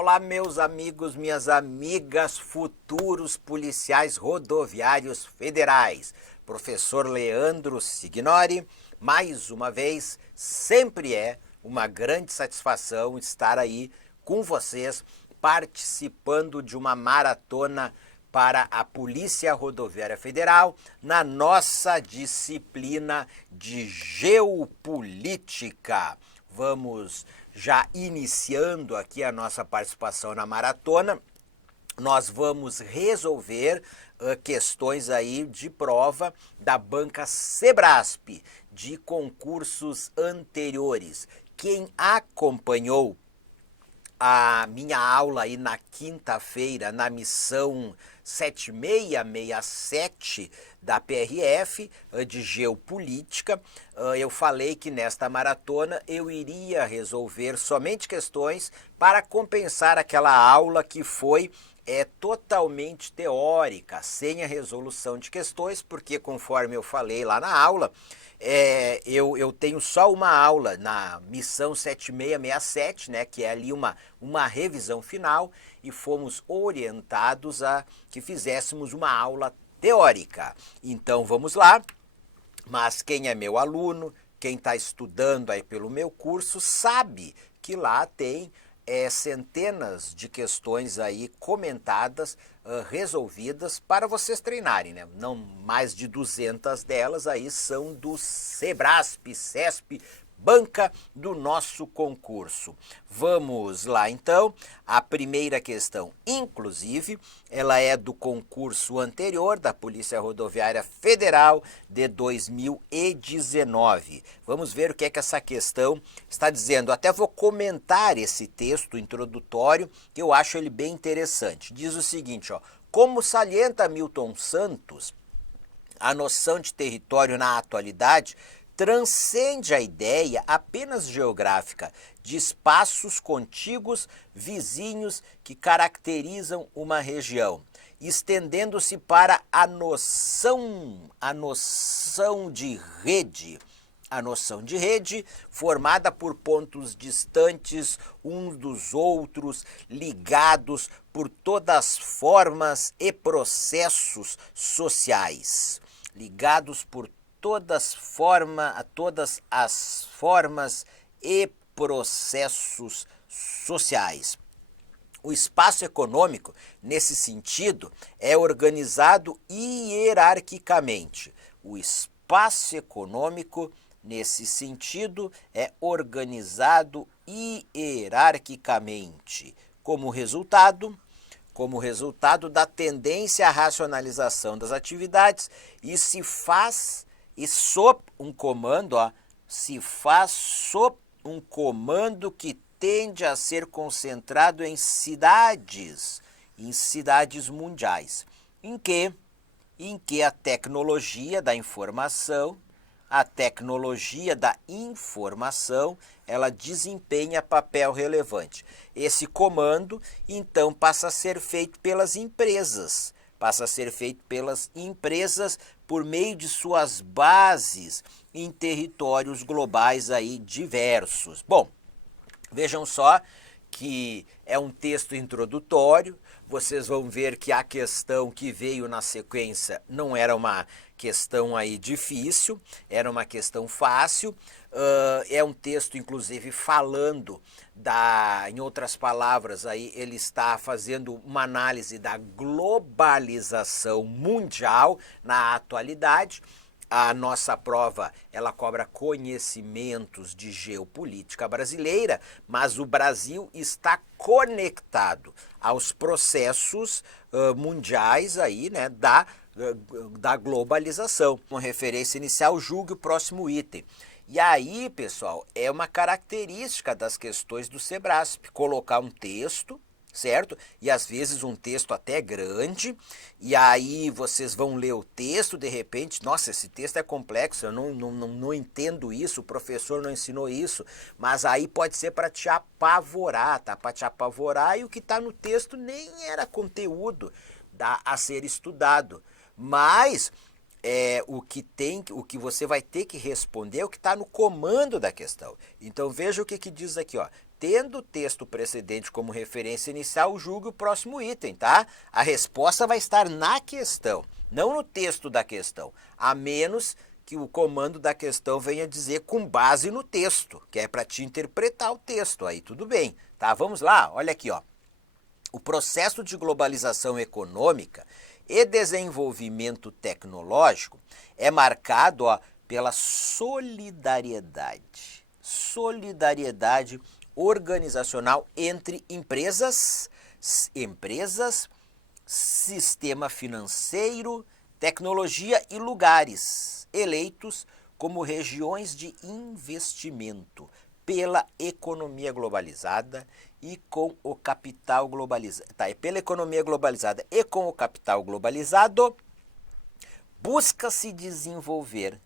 Olá, meus amigos, minhas amigas, futuros policiais rodoviários federais. Professor Leandro Signori, mais uma vez, sempre é uma grande satisfação estar aí com vocês, participando de uma maratona para a Polícia Rodoviária Federal na nossa disciplina de geopolítica. Vamos já iniciando aqui a nossa participação na maratona. Nós vamos resolver questões aí de prova da banca Sebrasp, de concursos anteriores. Quem acompanhou a minha aula aí na quinta-feira na missão 7667 da PRF de geopolítica, eu falei que nesta maratona eu iria resolver somente questões para compensar aquela aula que foi totalmente teórica, sem a resolução de questões, porque conforme eu falei lá na aula, eu tenho só uma aula na missão 7667, né, que é ali uma revisão final, e fomos orientados a que fizéssemos uma aula teórica. Então vamos lá, mas quem é meu aluno, quem está estudando aí pelo meu curso, sabe que lá tem centenas de questões aí comentadas, resolvidas para vocês treinarem, né? Não mais de 200 delas aí são do Sebrasp, CESP, banca do nosso concurso. Vamos lá então, a primeira questão, inclusive, ela é do concurso anterior da Polícia Rodoviária Federal de 2019. Vamos ver o que é que essa questão está dizendo. Até vou comentar esse texto introdutório, que eu acho ele bem interessante. Diz o seguinte, ó: como salienta Milton Santos, a noção de território na atualidade transcende a ideia apenas geográfica de espaços contíguos, vizinhos que caracterizam uma região, estendendo-se para a noção de rede. A noção de rede, formada por pontos distantes uns dos outros, ligados por todas as formas e processos sociais. Ligados por todas as formas e processos sociais. O espaço econômico, nesse sentido, é organizado hierarquicamente. O espaço econômico, nesse sentido, é organizado hierarquicamente. Como resultado da tendência à racionalização das atividades, e se faz sob um comando, que tende a ser concentrado em cidades mundiais, em que a tecnologia da informação, ela desempenha papel relevante. Esse comando, então, passa a ser feito pelas empresas. Por meio de suas bases em territórios globais aí diversos. Bom, vejam só que é um texto introdutório. Vocês vão ver que a questão que veio na sequência não era uma questão aí difícil, era uma questão fácil. É um texto, inclusive, falando em outras palavras, aí ele está fazendo uma análise da globalização mundial na atualidade. A nossa prova, ela cobra conhecimentos de geopolítica brasileira, mas o Brasil está conectado aos processos mundiais aí, né, da globalização. Uma referência inicial, julgue o próximo item. E aí, pessoal, é uma característica das questões do Sebrasp, colocar um texto, certo? E às vezes um texto até grande, e aí vocês vão ler o texto, de repente, nossa, esse texto é complexo, eu não entendo isso, o professor não ensinou isso, mas aí pode ser para te apavorar, tá? Para te apavorar, e o que está no texto nem era conteúdo a ser estudado, mas o que você vai ter que responder é o que está no comando da questão. Então veja o que diz aqui, ó. tendo o texto precedente como referência inicial, julgue o próximo item, tá? A resposta vai estar na questão, não no texto da questão, a menos que o comando da questão venha dizer com base no texto, que é para te interpretar o texto, aí tudo bem, tá? Vamos lá, olha aqui, ó. O processo de globalização econômica e desenvolvimento tecnológico é marcado, ó, pela solidariedade. Solidariedade organizacional entre empresas, sistema financeiro, tecnologia e lugares eleitos como regiões de investimento pela economia globalizada e com o capital globalizado. Tá, pela economia globalizada e com o capital globalizado, busca-se desenvolver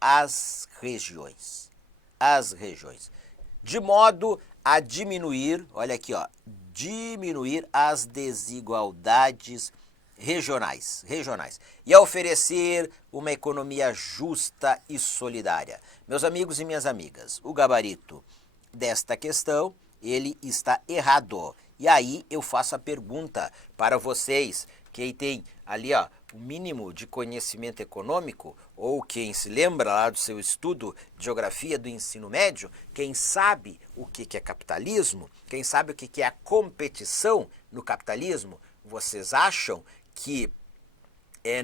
as regiões. De modo a diminuir, olha aqui, ó, diminuir as desigualdades regionais e a oferecer uma economia justa e solidária. Meus amigos e minhas amigas, o gabarito desta questão, ele está errado. E aí eu faço a pergunta para vocês, quem tem ali, ó, o mínimo de conhecimento econômico, ou quem se lembra lá do seu estudo de geografia do ensino médio, quem sabe o que é capitalismo, quem sabe o que é a competição no capitalismo, vocês acham que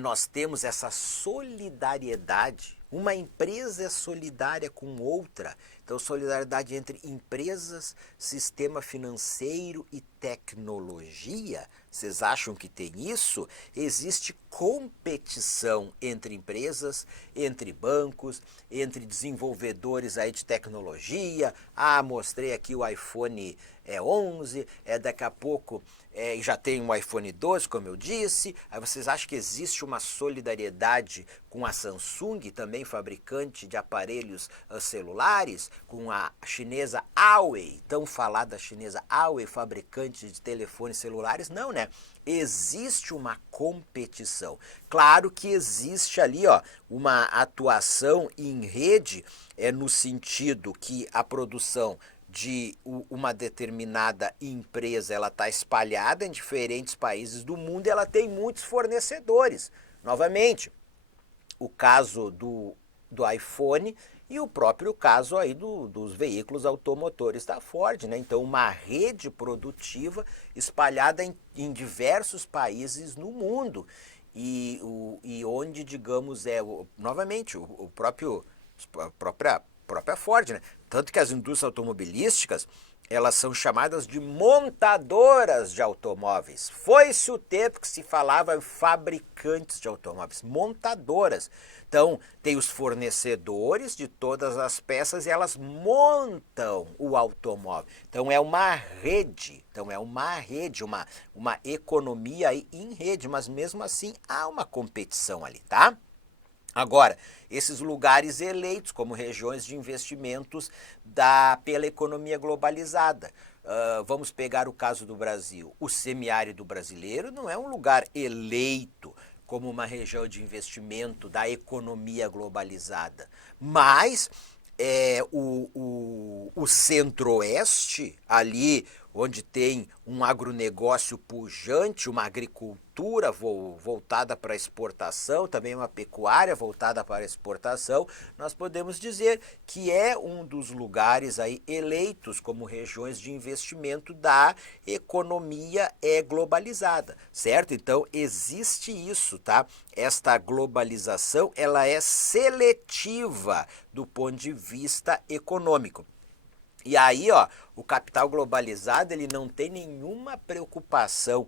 nós temos essa solidariedade? Uma empresa é solidária com outra. Então, solidariedade entre empresas, sistema financeiro e tecnologia. Vocês acham que tem isso? Existe competição entre empresas, entre bancos, entre desenvolvedores aí de tecnologia. Ah, mostrei aqui o iPhone 11, daqui a pouco já tem um iPhone 12, como eu disse. Aí vocês acham que existe uma solidariedade com a Samsung, também fabricante de aparelhos celulares, com a chinesa Huawei, tão falada chinesa Huawei, fabricante de telefones celulares? Não, né? Existe uma competição. Claro que existe ali, ó, uma atuação em rede, no sentido que a produção de uma determinada empresa, ela está espalhada em diferentes países do mundo e ela tem muitos fornecedores. Novamente, o caso do iPhone e o próprio caso aí dos veículos automotores da Ford, né? Então, uma rede produtiva espalhada em diversos países no mundo e onde, digamos, novamente, a própria Ford, né? Tanto que as indústrias automobilísticas, elas são chamadas de montadoras de automóveis. Foi-se o tempo que se falava em fabricantes de automóveis, montadoras. Então, tem os fornecedores de todas as peças e elas montam o automóvel. Então, é uma rede, uma economia aí em rede, mas mesmo assim há uma competição ali, tá? Agora, esses lugares eleitos como regiões de investimentos pela economia globalizada. Vamos pegar o caso do Brasil. O semiárido brasileiro não é um lugar eleito como uma região de investimento da economia globalizada, mas o centro-oeste, ali onde tem um agronegócio pujante, uma agricultura voltada para a exportação, também uma pecuária voltada para a exportação, nós podemos dizer que é um dos lugares aí eleitos como regiões de investimento da economia globalizada, certo? Então existe isso, tá? Esta globalização, ela é seletiva do ponto de vista econômico. E aí, ó, o capital globalizado, ele não tem nenhuma preocupação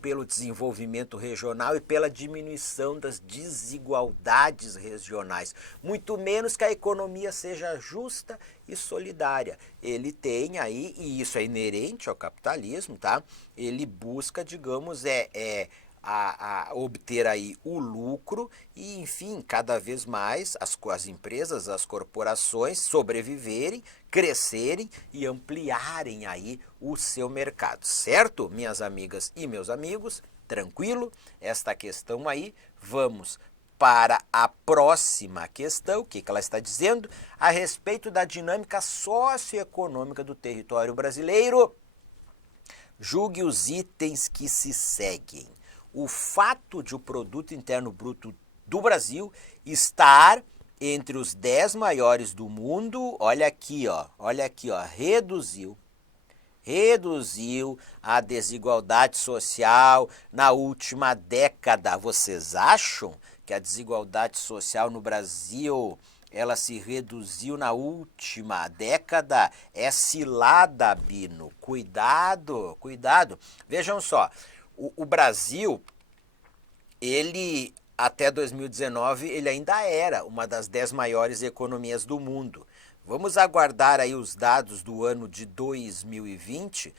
pelo desenvolvimento regional e pela diminuição das desigualdades regionais, muito menos que a economia seja justa e solidária. Ele tem aí, e isso é inerente ao capitalismo, tá? Ele busca, digamos, a obter aí o lucro e, enfim, cada vez mais as empresas, as corporações sobreviverem, crescerem e ampliarem aí o seu mercado, certo? Minhas amigas e meus amigos, tranquilo? Esta questão aí, vamos para a próxima questão. O que ela está dizendo? A respeito da dinâmica socioeconômica do território brasileiro. Julgue os itens que se seguem. O fato de o produto interno bruto do Brasil estar entre os 10 maiores do mundo, olha aqui, reduziu a desigualdade social na última década. Vocês acham que a desigualdade social no Brasil ela se reduziu na última década? É cilada, Bino. Cuidado, cuidado. Vejam só, o Brasil, ele até 2019, ele ainda era uma das 10 maiores economias do mundo. Vamos aguardar aí os dados do ano de 2020,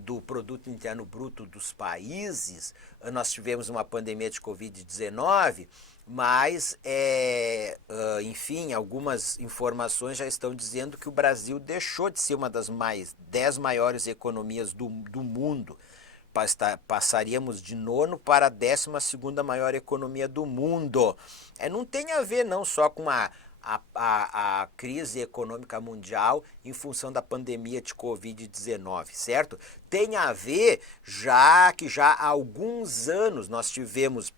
do Produto Interno Bruto dos países. Nós tivemos uma pandemia de Covid-19, mas, enfim, algumas informações já estão dizendo que o Brasil deixou de ser uma das 10 maiores economias do mundo. Passaríamos de nono para a 12ª maior economia do mundo. Não tem a ver não só com a crise econômica mundial em função da pandemia de Covid-19, certo? Tem a ver já há alguns anos nós tivemos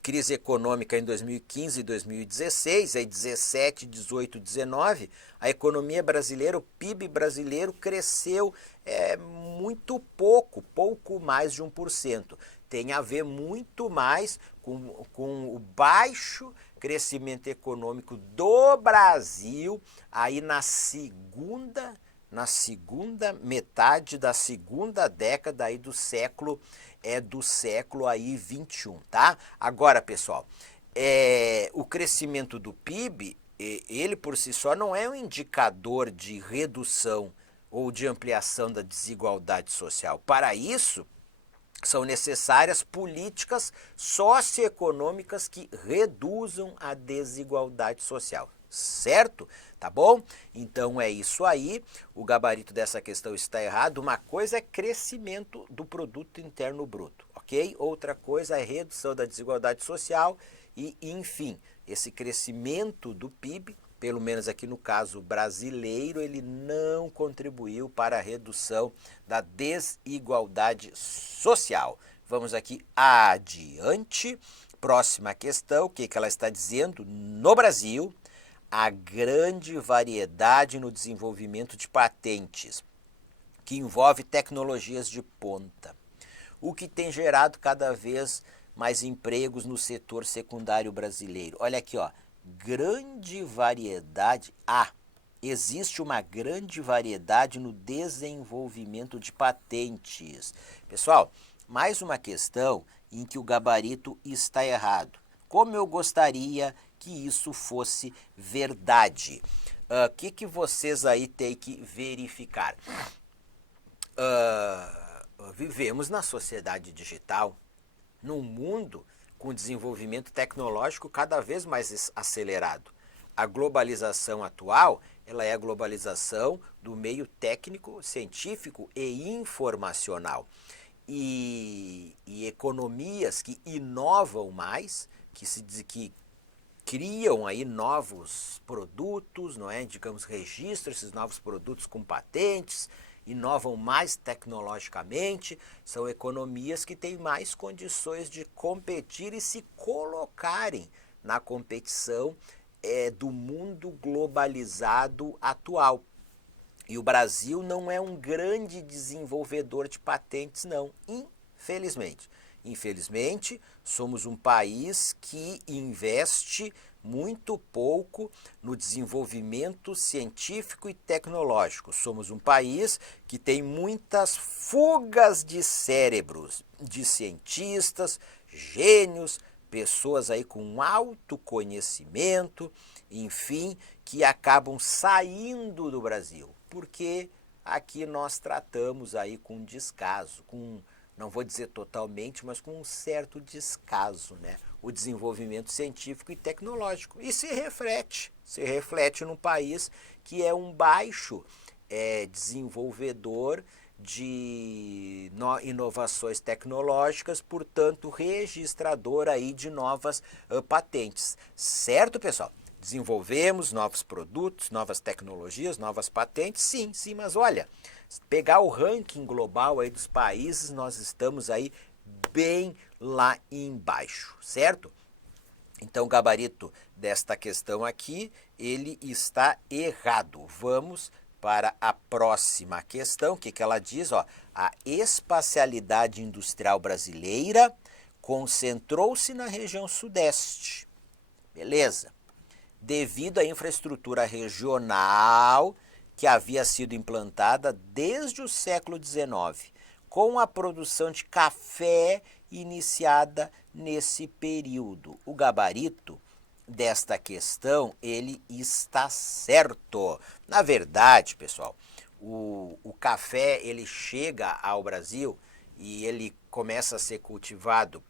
crise econômica em 2015 e 2016, aí 17, 18, 19, a economia brasileira, o PIB brasileiro cresceu muito pouco mais de 1%. Tem a ver muito mais com o baixo crescimento econômico do Brasil aí na segunda metade da segunda década aí do século aí 21, tá? Agora, pessoal, o crescimento do PIB, ele por si só não é um indicador de redução ou de ampliação da desigualdade social. Para isso, são necessárias políticas socioeconômicas que reduzam a desigualdade social, certo? Tá bom? Então é isso aí, o gabarito dessa questão está errado. Uma coisa é crescimento do produto interno bruto, ok? Outra coisa é redução da desigualdade social e, enfim, esse crescimento do PIB, pelo menos aqui no caso brasileiro, ele não contribuiu para a redução da desigualdade social. Vamos aqui adiante. Próxima questão, o que ela está dizendo? No Brasil, a grande variedade no desenvolvimento de patentes, que envolve tecnologias de ponta, o que tem gerado cada vez mais empregos no setor secundário brasileiro. Olha aqui, ó, grande variedade. Existe uma grande variedade no desenvolvimento de patentes. Pessoal, mais uma questão em que o gabarito está errado. Como eu gostaria que isso fosse verdade. O que vocês aí têm que verificar? Vivemos na sociedade digital, num mundo com desenvolvimento tecnológico cada vez mais acelerado. A globalização atual, ela é a globalização do meio técnico, científico e informacional. E economias que inovam mais, que criam aí novos produtos, não é? Digamos, registram esses novos produtos com patentes, inovam mais tecnologicamente, são economias que têm mais condições de competir e se colocarem na competição do mundo globalizado atual. E o Brasil não é um grande desenvolvedor de patentes, não, infelizmente. Infelizmente, somos um país que investe muito pouco no desenvolvimento científico e tecnológico. Somos um país que tem muitas fugas de cérebros, de cientistas, gênios, pessoas aí com alto conhecimento, enfim, que acabam saindo do Brasil, porque aqui nós tratamos aí com descaso, não vou dizer totalmente, mas com um certo descaso, né? O desenvolvimento científico e tecnológico. E se reflete num país que é um baixo desenvolvedor de inovações tecnológicas, portanto, registrador aí de novas patentes. Certo, pessoal? Desenvolvemos novos produtos, novas tecnologias, novas patentes, sim, sim, mas olha, pegar o ranking global aí dos países, nós estamos aí bem lá embaixo, certo? Então, o gabarito desta questão aqui, ele está errado. Vamos para a próxima questão, o que ela diz? Ó, a espacialidade industrial brasileira concentrou-se na região sudeste. Beleza. Devido à infraestrutura regional que havia sido implantada desde o século XIX, com a produção de café iniciada nesse período. O gabarito desta questão, ele está certo. Na verdade, pessoal, o café, ele chega ao Brasil e ele começa a ser cultivado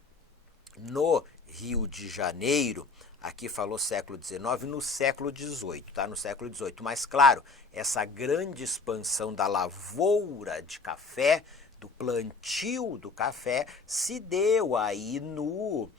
no Rio de Janeiro. Aqui falou século XIX, no século XVIII, tá? No século XVIII. Mas, claro, essa grande expansão da lavoura de café, do plantio do café, se deu aí no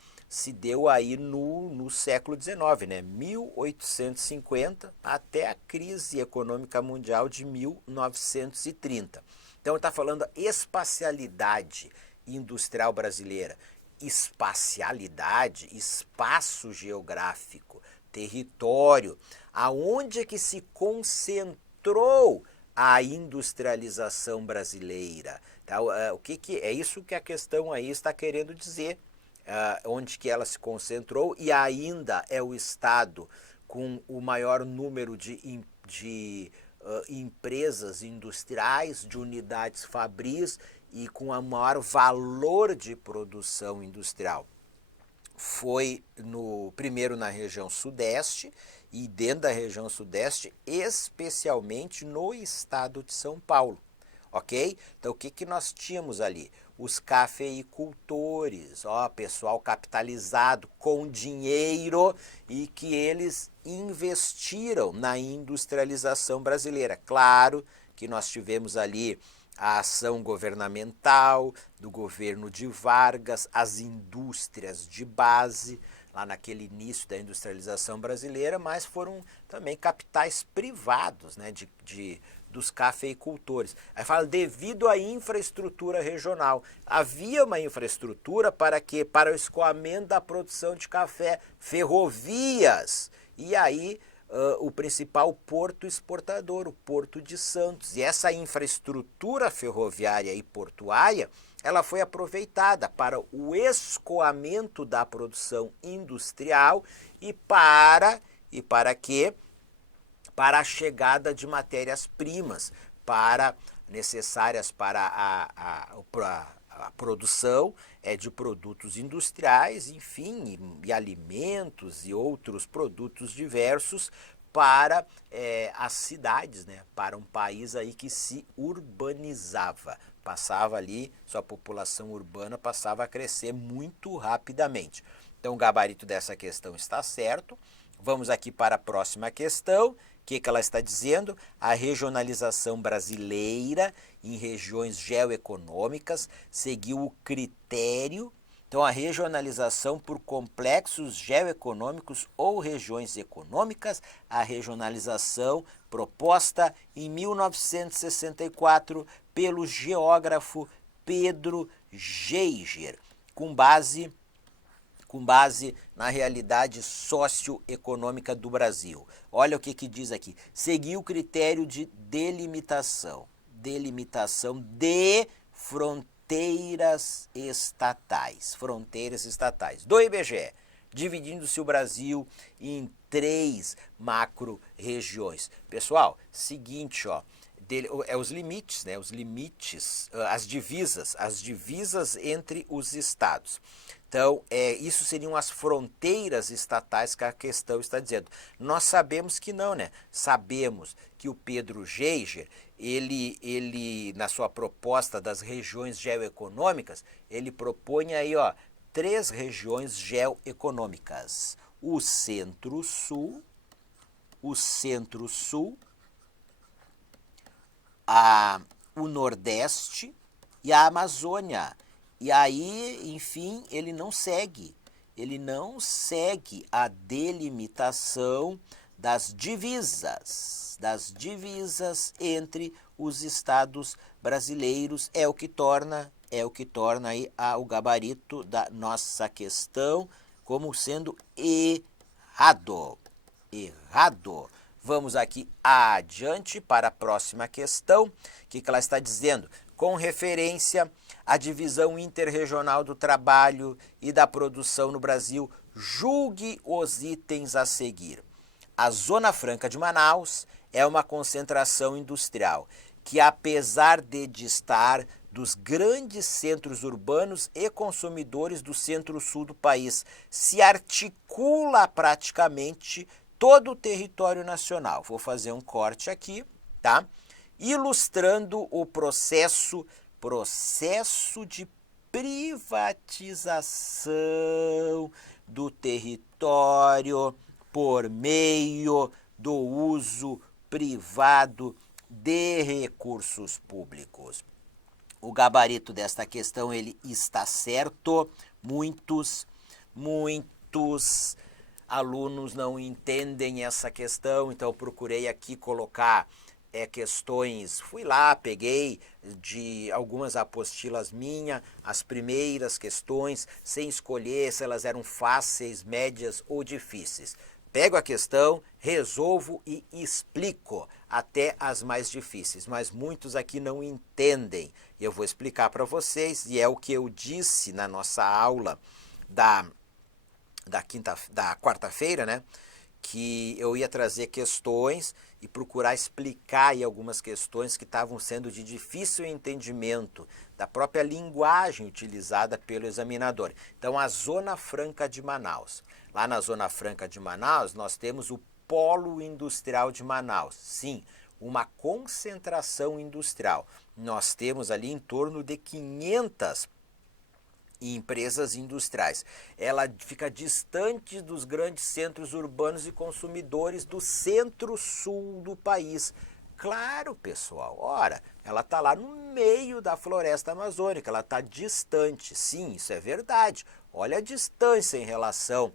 século XIX, né? 1850 até a crise econômica mundial de 1930. Então, está falando da espacialidade industrial brasileira. Espacialidade, espaço geográfico, território, aonde é que se concentrou a industrialização brasileira. Tá? É isso que a questão aí está querendo dizer, onde que ela se concentrou, e ainda é o estado com o maior número de empresas industriais, de unidades fabris, e com o maior valor de produção industrial. Foi primeiro na região sudeste, e dentro da região sudeste, especialmente no estado de São Paulo. Ok? Então, o que nós tínhamos ali? Os cafeicultores, pessoal capitalizado com dinheiro, e que eles investiram na industrialização brasileira. Claro que nós tivemos ali a ação governamental do governo de Vargas, as indústrias de base, lá naquele início da industrialização brasileira, mas foram também capitais privados, né, dos cafeicultores. Aí fala, devido à infraestrutura regional. Havia uma infraestrutura para quê? Para o escoamento da produção de café, ferrovias, e aí o principal porto exportador, o Porto de Santos. E essa infraestrutura ferroviária e portuária, ela foi aproveitada para o escoamento da produção industrial e para quê? Para a chegada de matérias-primas necessárias para a produção de produtos industriais, enfim, e alimentos e outros produtos diversos para as cidades, né? Para um país aí que se urbanizava. Passava ali, sua população urbana passava a crescer muito rapidamente. Então o gabarito dessa questão está certo. Vamos aqui para a próxima questão. O que ela está dizendo? A regionalização brasileira em regiões geoeconômicas seguiu o critério. Então, a regionalização por complexos geoeconômicos ou regiões econômicas, a regionalização proposta em 1964 pelo geógrafo Pedro Geiger, com base na realidade socioeconômica do Brasil. Olha o que diz aqui. Seguiu o critério de delimitação de fronteiras estatais do IBGE, dividindo-se o Brasil em 3 macro-regiões. Pessoal, seguinte, os limites, né? As divisas entre os estados. Então, isso seriam as fronteiras estatais que a questão está dizendo. Nós sabemos que não, né? Sabemos que o Pedro Geiger, ele na sua proposta das regiões geoeconômicas, ele propõe aí, 3 regiões geoeconômicas. O Centro-Sul, o Nordeste e a Amazônia. E aí, enfim, ele não segue a delimitação das divisas entre os estados brasileiros, é o que torna aí o gabarito da nossa questão como sendo errado. Vamos aqui adiante para a próxima questão. O que ela está dizendo? Com referência à divisão interregional do trabalho e da produção no Brasil, julgue os itens a seguir. A Zona Franca de Manaus é uma concentração industrial que, apesar de distar dos grandes centros urbanos e consumidores do centro-sul do país, se articula praticamente todo o território nacional. Vou fazer um corte aqui, tá? Ilustrando o processo de privatização do território por meio do uso privado de recursos públicos. O gabarito desta questão ele está certo. Muitos alunos não entendem essa questão, então eu procurei aqui colocar questões, fui lá, peguei de algumas apostilas minhas, as primeiras questões, sem escolher se elas eram fáceis, médias ou difíceis. Pego a questão, resolvo e explico até as mais difíceis, mas muitos aqui não entendem. Eu vou explicar para vocês, e é o que eu disse na nossa aula da quarta-feira, né? Que eu ia trazer questões e procurar explicar aí algumas questões que estavam sendo de difícil entendimento da própria linguagem utilizada pelo examinador. Então, a Zona Franca de Manaus. Lá na Zona Franca de Manaus, nós temos o Polo Industrial de Manaus. Sim, uma concentração industrial. Nós temos ali em torno de 500 empresas industriais. Ela fica distante dos grandes centros urbanos e consumidores do centro-sul do país. Claro, pessoal, ora, ela está lá no meio da floresta amazônica, ela está distante. Sim, isso é verdade. Olha a distância em relação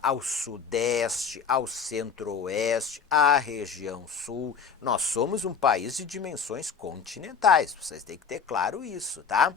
ao sudeste, ao centro-oeste, à região sul. Nós somos um país de dimensões continentais, vocês têm que ter claro isso, tá?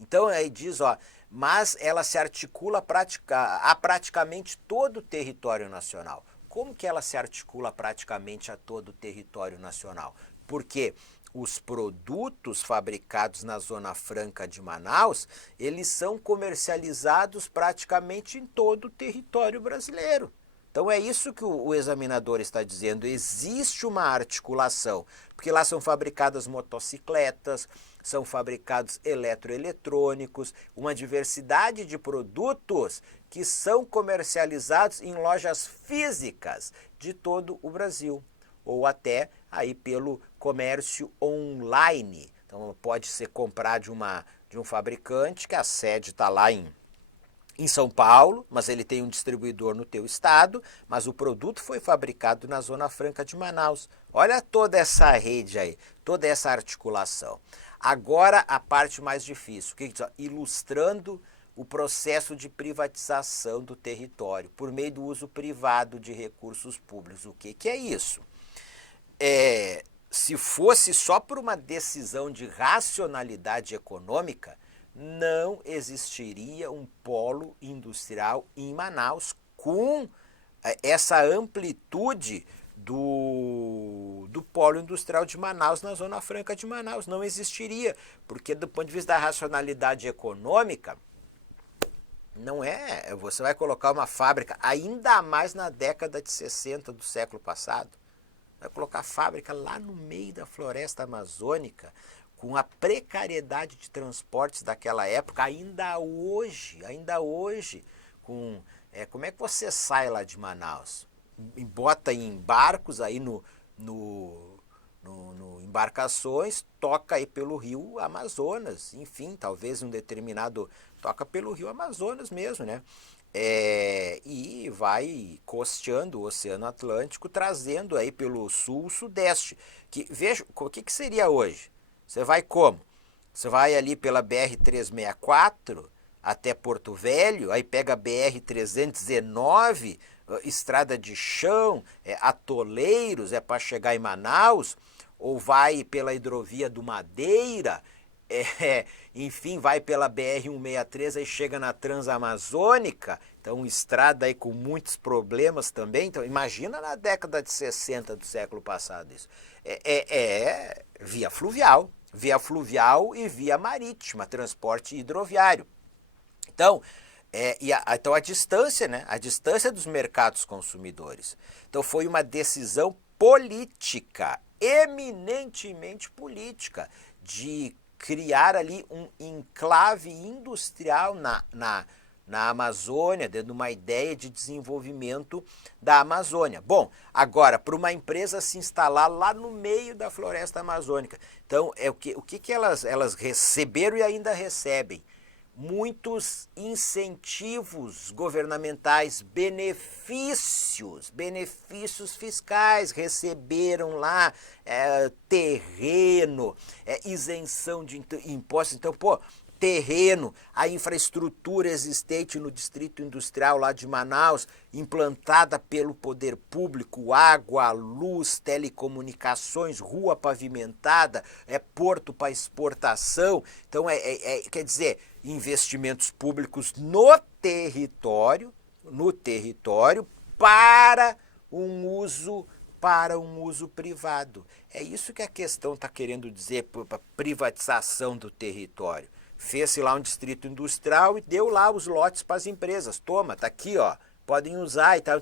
Então aí diz, ó, mas ela se articula a praticamente todo o território nacional. Como que ela se articula praticamente a todo o território nacional? Porque os produtos fabricados na Zona Franca de Manaus, eles são comercializados praticamente em todo o território brasileiro. Então é isso que o examinador está dizendo, existe uma articulação, porque lá são fabricadas motocicletas, são fabricados eletroeletrônicos, uma diversidade de produtos que são comercializados em lojas físicas de todo o Brasil, ou até aí pelo comércio online. Então pode ser comprado de um fabricante que a sede está lá em São Paulo, mas ele tem um distribuidor no teu estado, mas o produto foi fabricado na Zona Franca de Manaus. Olha toda essa rede aí, toda essa articulação. Agora a parte mais difícil, ilustrando o processo de privatização do território por meio do uso privado de recursos públicos. O que é isso? Se fosse só por uma decisão de racionalidade econômica, não existiria um polo industrial em Manaus com essa amplitude do polo industrial de Manaus na Zona Franca de Manaus. Não existiria, porque do ponto de vista da racionalidade econômica, não é, você vai colocar uma fábrica, ainda mais na década de 60 do século passado, vai colocar fábrica lá no meio da floresta amazônica, com a precariedade de transportes daquela época, ainda hoje, como é que você sai lá de Manaus? Bota em barcos aí no embarcações, toca aí pelo rio Amazonas, enfim, talvez um determinado, toca pelo rio Amazonas mesmo, né? e vai costeando o Oceano Atlântico, trazendo aí pelo sul-sudeste. Que, veja, o que seria hoje? Você vai como? Você vai ali pela BR-364 até Porto Velho, aí pega a BR-319, estrada de chão, atoleiros, para chegar em Manaus, ou vai pela hidrovia do Madeira, enfim, vai pela BR-163, aí chega na Transamazônica, então estrada aí com muitos problemas também. Então imagina na década de 60 do século passado isso. Via fluvial e via marítima, transporte hidroviário. Então, então a distância, né? A distância dos mercados consumidores. Então foi uma decisão política, eminentemente política, de criar ali um enclave industrial na Amazônia, dentro de uma ideia de desenvolvimento da Amazônia. Bom, agora, para uma empresa se instalar lá no meio da floresta amazônica. Então, o que elas receberam e ainda recebem? Muitos incentivos governamentais, benefícios fiscais, receberam lá terreno, isenção de impostos. Então, terreno, a infraestrutura existente no Distrito Industrial lá de Manaus, implantada pelo poder público, água, luz, telecomunicações, rua pavimentada, porto para exportação. Então, quer dizer, investimentos públicos no território para um uso privado. É isso que a questão está querendo dizer para privatização do território. Fez-se lá um distrito industrial e deu lá os lotes para as empresas. Toma, tá aqui, ó, podem usar e tal.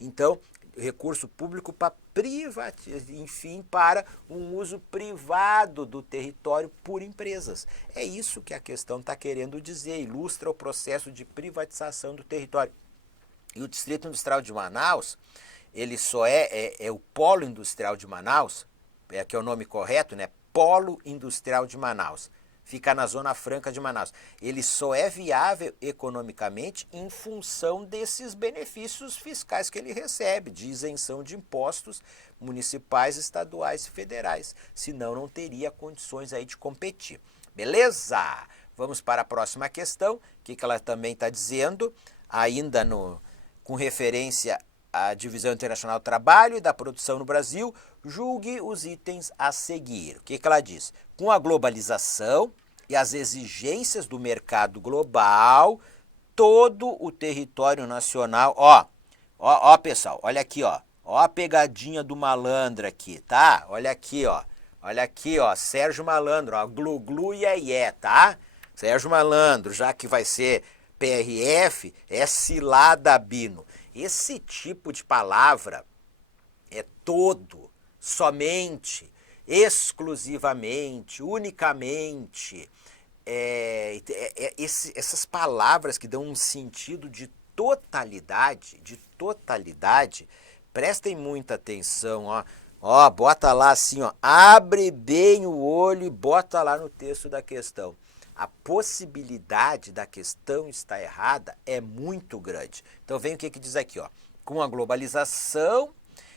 Então recurso público para privatizar, enfim, para um uso privado do território por empresas. É isso que a questão está querendo dizer, ilustra o processo de privatização do território. E o Distrito Industrial de Manaus, ele só é o Polo Industrial de Manaus, que é o nome correto, né? Polo Industrial de Manaus. Fica na Zona Franca de Manaus. Ele só é viável economicamente em função desses benefícios fiscais que ele recebe, de isenção de impostos municipais, estaduais e federais. Senão não teria condições aí de competir. Beleza? Vamos para a próxima questão. O que ela também está dizendo? Ainda com referência à Divisão Internacional do Trabalho e da Produção no Brasil, julgue os itens a seguir. O que ela diz? Com a globalização e as exigências do mercado global, todo o território nacional... Ó, pessoal, olha aqui, ó a pegadinha do malandro aqui, tá? Olha aqui, ó, Sérgio Malandro, ó, glu glu iê, tá? Sérgio Malandro, já que vai ser PRF, é cilada bino. Esse tipo de palavra é todo, somente, exclusivamente, unicamente. Essas palavras que dão um sentido de totalidade, prestem muita atenção, ó, bota lá assim, ó, abre bem o olho e bota lá no texto da questão. A possibilidade da questão estar errada é muito grande. Então vem o que diz aqui, ó. Com a globalização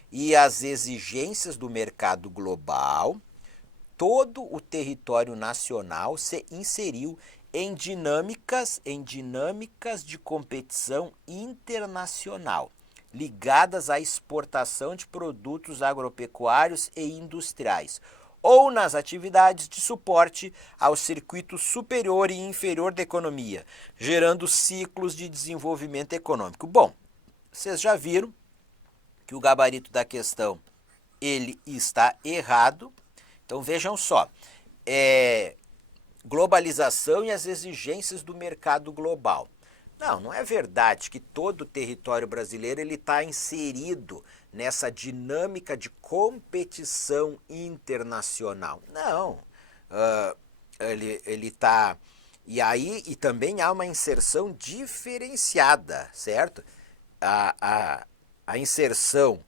e as exigências do mercado global, todo o território nacional se inseriu em dinâmicas de competição internacional, ligadas à exportação de produtos agropecuários e industriais, ou nas atividades de suporte ao circuito superior e inferior da economia, gerando ciclos de desenvolvimento econômico. Bom, vocês já viram que o gabarito da questão ele está errado. Então vejam só, globalização e as exigências do mercado global. Não é verdade que todo o território brasileiro está inserido nessa dinâmica de competição internacional. Não, ele está... E também há uma inserção diferenciada, certo? A inserção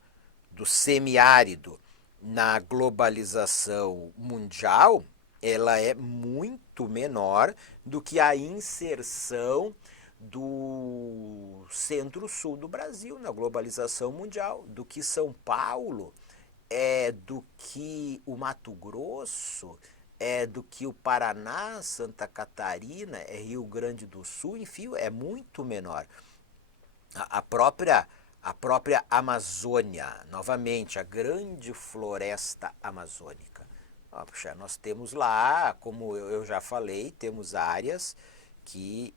do semiárido na globalização mundial, ela é muito menor do que a inserção do centro-sul do Brasil, na globalização mundial, do que São Paulo, do que o Mato Grosso, do que o Paraná, Santa Catarina, Rio Grande do Sul, enfim, é muito menor. A própria Amazônia, novamente, a grande floresta amazônica. Puxa, nós temos lá, como eu já falei, temos áreas que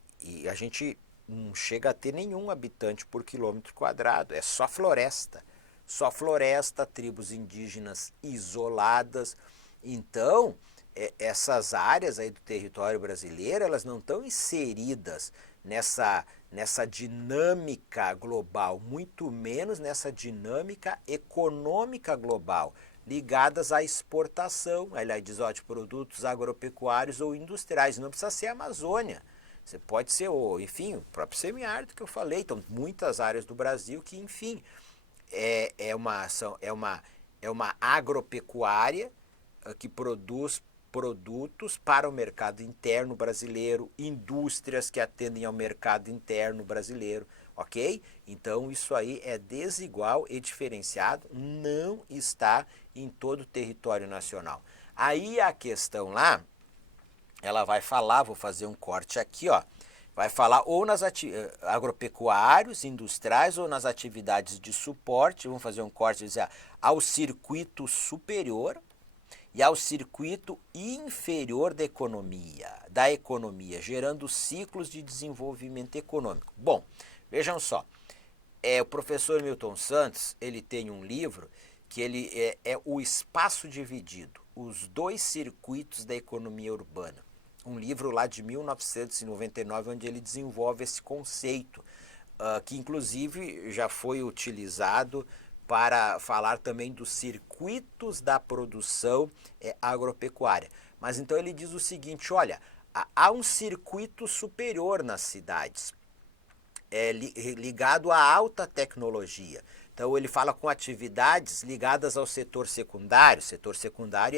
a gente não chega a ter nenhum habitante por quilômetro quadrado, é só floresta, tribos indígenas isoladas. Então, essas áreas aí do território brasileiro, elas não estão inseridas nessa dinâmica global, muito menos nessa dinâmica econômica global, ligadas à exportação, aliás, de produtos agropecuários ou industriais. Não precisa ser a Amazônia, você pode ser, enfim, o próprio semiárido que eu falei. Então, muitas áreas do Brasil que, enfim, é uma agropecuária que produz produtos para o mercado interno brasileiro, indústrias que atendem ao mercado interno brasileiro, ok? Então isso aí é desigual e diferenciado, não está em todo o território nacional. Aí a questão lá, ela vai falar, vou fazer um corte aqui, ó, vai falar ou nas agropecuários, industriais ou nas atividades de suporte, vamos fazer um corte e dizer ao circuito superior e ao circuito inferior da economia, gerando ciclos de desenvolvimento econômico. Bom, vejam só, o professor Milton Santos, ele tem um livro que ele é O Espaço Dividido, os dois circuitos da economia urbana. Um livro lá de 1999, onde ele desenvolve esse conceito, que inclusive já foi utilizado para falar também dos circuitos da produção agropecuária. Mas então ele diz o seguinte, olha, há um circuito superior nas cidades, ligado à alta tecnologia. Então ele fala com atividades ligadas ao setor secundário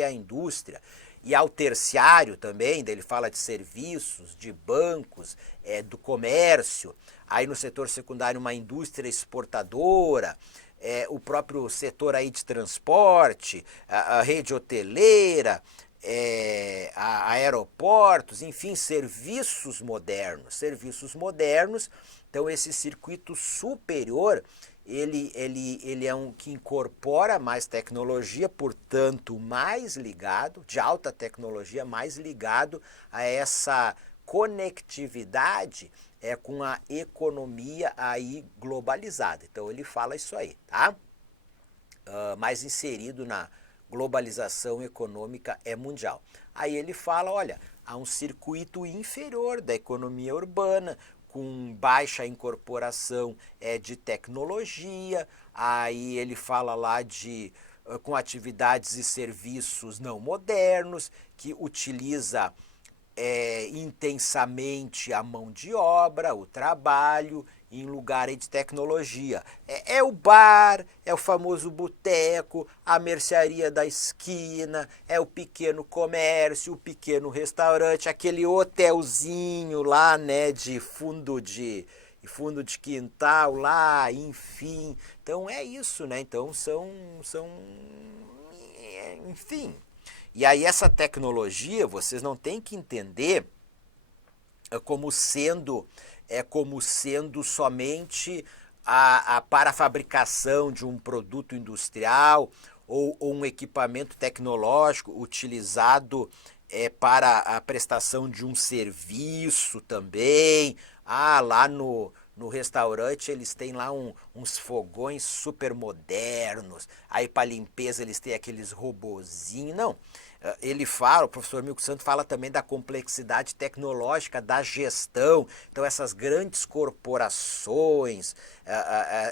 é a indústria, e ao terciário também, daí ele fala de serviços, de bancos, do comércio, aí no setor secundário uma indústria exportadora, o próprio setor aí de transporte, a rede hoteleira, aeroportos, enfim, serviços modernos. Então esse circuito superior, ele é um que incorpora mais tecnologia, portanto mais ligado, de alta tecnologia, mais ligado a essa conectividade com a economia aí globalizada. Então ele fala isso aí, tá? Mais inserido na globalização econômica mundial. Aí ele fala, olha, há um circuito inferior da economia urbana, com baixa incorporação de tecnologia, aí ele fala lá com atividades e serviços não modernos, que utiliza intensamente a mão de obra, o trabalho, em lugar de tecnologia. É o bar, é o famoso boteco, a mercearia da esquina, é o pequeno comércio, o pequeno restaurante, aquele hotelzinho lá, né, de fundo de quintal lá, enfim. Então é isso, né? Então enfim. E aí essa tecnologia, vocês não têm que entender como sendo somente para a fabricação de um produto industrial ou um equipamento tecnológico utilizado para a prestação de um serviço também. Lá no restaurante eles têm lá uns fogões super modernos, aí para limpeza eles têm aqueles robozinhos. Não, o professor Milton Santos fala também da complexidade tecnológica da gestão. Então essas grandes corporações,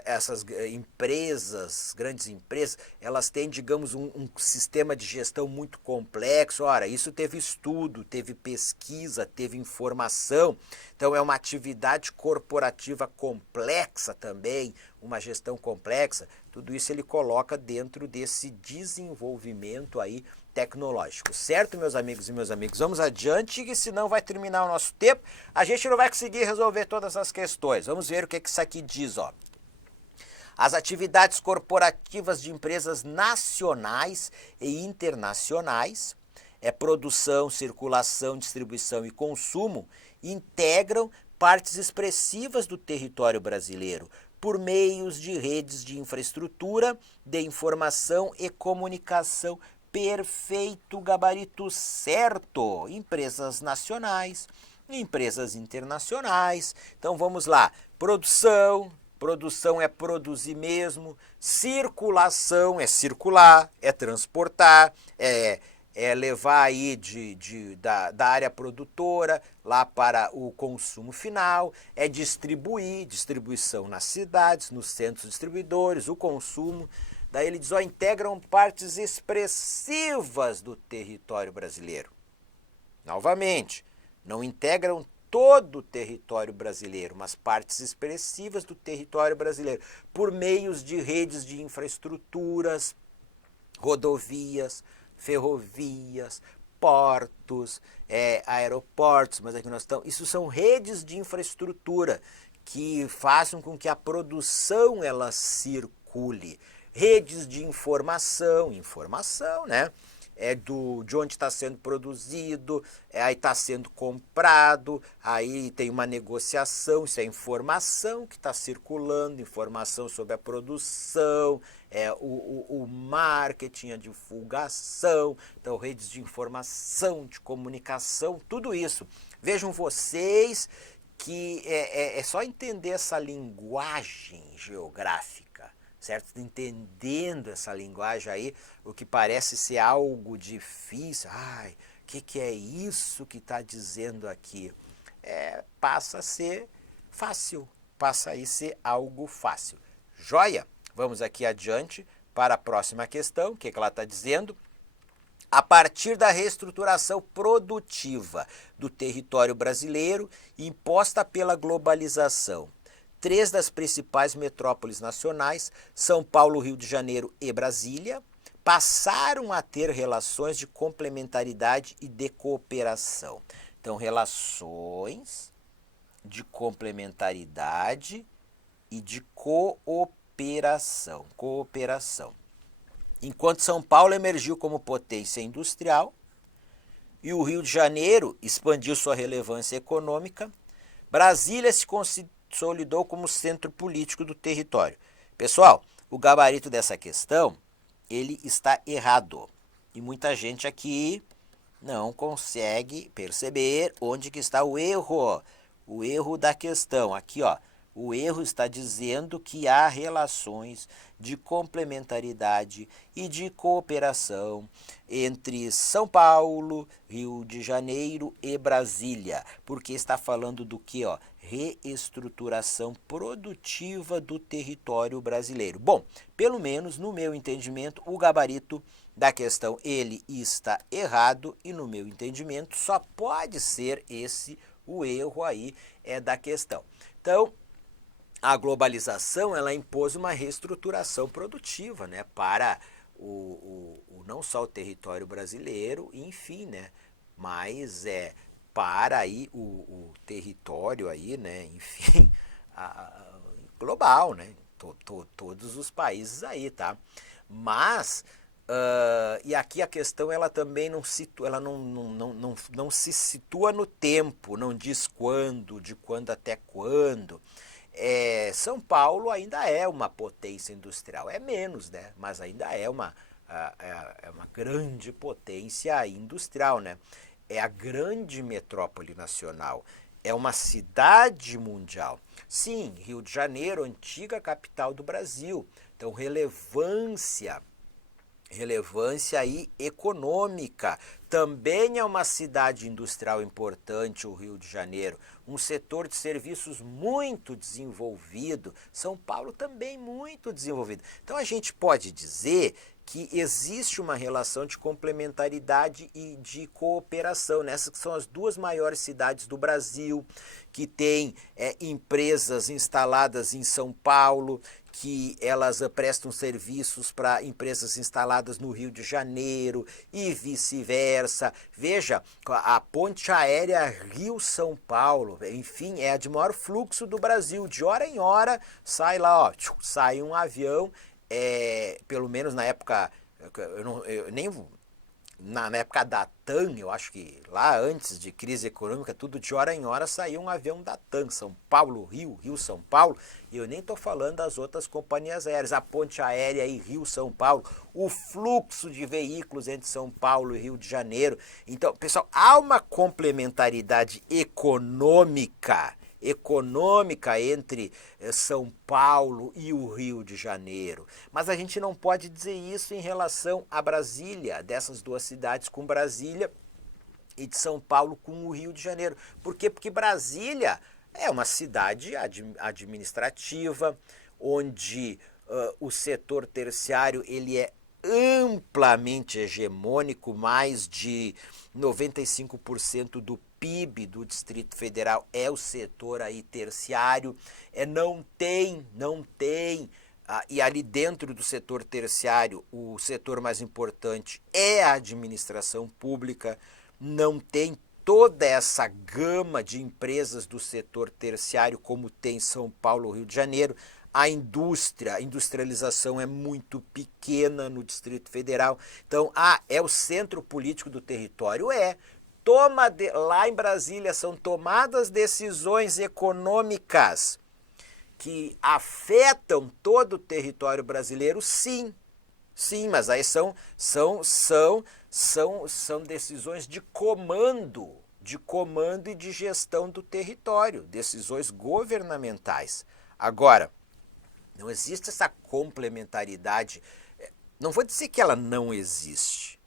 essas grandes empresas, elas têm, digamos, um sistema de gestão muito complexo. Ora, isso teve estudo, teve pesquisa, teve informação. Então é uma atividade corporativa complexa também, uma gestão complexa. tudo isso ele coloca dentro desse desenvolvimento aí tecnológico. Certo, meus amigos e meus amigos? Vamos adiante, que senão vai terminar o nosso tempo. A gente não vai conseguir resolver todas as questões. Vamos ver o que isso aqui diz, ó. As atividades corporativas de empresas nacionais e internacionais, produção, circulação, distribuição e consumo, integram partes expressivas do território brasileiro por meios de redes de infraestrutura, de informação e comunicação. Perfeito, gabarito certo. Empresas nacionais, empresas internacionais. Então vamos lá. Produção é produzir mesmo. Circulação é circular, é transportar, é levar aí da área produtora lá para o consumo final, é distribuir, distribuição nas cidades, nos centros distribuidores, o consumo. Daí ele diz, ó, integram partes expressivas do território brasileiro. Novamente, não integram todo o território brasileiro, mas partes expressivas do território brasileiro, por meios de redes de infraestruturas, rodovias, ferrovias, portos, aeroportos, mas aqui nós estamos. Isso são redes de infraestrutura que façam com que a produção ela circule. Redes de informação, né? De onde está sendo produzido, aí está sendo comprado, aí tem uma negociação, isso é informação que está circulando, informação sobre a produção, o marketing, a divulgação, então redes de informação, de comunicação, tudo isso. Vejam vocês que é só entender essa linguagem geográfica, certo? Entendendo essa linguagem aí, o que parece ser algo difícil, o que é isso que está dizendo aqui? Passa a ser fácil, passa a ser algo fácil. Joia? Vamos aqui adiante para a próxima questão, o que ela está dizendo? A partir da reestruturação produtiva do território brasileiro imposta pela globalização, 3 das principais metrópoles nacionais, São Paulo, Rio de Janeiro e Brasília, passaram a ter relações de complementaridade e de cooperação. Então, relações de complementaridade e de cooperação. Enquanto São Paulo emergiu como potência industrial e o Rio de Janeiro expandiu sua relevância econômica, Brasília se consolidou como centro político do território. Pessoal, o gabarito dessa questão, ele está errado. E muita gente aqui não consegue perceber onde que está o erro. O erro da questão. Aqui, ó. O erro está dizendo que há relações de complementaridade e de cooperação entre São Paulo, Rio de Janeiro e Brasília, porque está falando do que? Reestruturação produtiva do território brasileiro. Bom, pelo menos no meu entendimento, o gabarito da questão ele está errado e no meu entendimento só pode ser esse o erro aí da questão. Então, a globalização ela impôs uma reestruturação produtiva, né, para não só o território brasileiro, enfim, né, mas para aí o território aí, né, enfim, global, né, todos os países aí, tá? Mas e aqui a questão ela também não se situa no tempo, não diz quando, de quando até quando. São Paulo ainda é uma potência industrial, é menos, né? Mas ainda é uma grande potência industrial, né? É a grande metrópole nacional, é uma cidade mundial. Sim, Rio de Janeiro, antiga capital do Brasil, então relevância aí econômica. Também é uma cidade industrial importante o Rio de Janeiro, um setor de serviços muito desenvolvido, São Paulo também muito desenvolvido. Então a gente pode dizer que existe uma relação de complementaridade e de cooperação. Nessas que são as 2 maiores cidades do Brasil, que têm empresas instaladas em São Paulo, que elas prestam serviços para empresas instaladas no Rio de Janeiro e vice-versa. Veja, a ponte aérea Rio-São Paulo, enfim, é a de maior fluxo do Brasil. De hora em hora sai lá, ó, sai um avião, pelo menos na época, eu nem... Na época da TAM, eu acho que lá antes de crise econômica, tudo de hora em hora saía um avião da TAM, São Paulo, Rio, Rio-São Paulo, e eu nem estou falando das outras companhias aéreas, a ponte aérea aí Rio-São Paulo, o fluxo de veículos entre São Paulo e Rio de Janeiro. Então, pessoal, há uma complementaridade econômica entre São Paulo e o Rio de Janeiro. Mas a gente não pode dizer isso em relação a Brasília, dessas duas cidades com Brasília e de São Paulo com o Rio de Janeiro. Por quê? Porque Brasília é uma cidade administrativa, onde o setor terciário ele é amplamente hegemônico, mais de 95% do PIB do Distrito Federal é o setor aí terciário, não tem, e ali dentro do setor terciário, o setor mais importante é a administração pública, não tem toda essa gama de empresas do setor terciário como tem São Paulo, Rio de Janeiro. A industrialização é muito pequena no Distrito Federal. Então, é o centro político do território? Lá em Brasília são tomadas decisões econômicas que afetam todo o território brasileiro, sim. Sim, mas aí são decisões de comando e de gestão do território, decisões governamentais. Agora, não existe essa complementaridade, não vou dizer que ela não existe,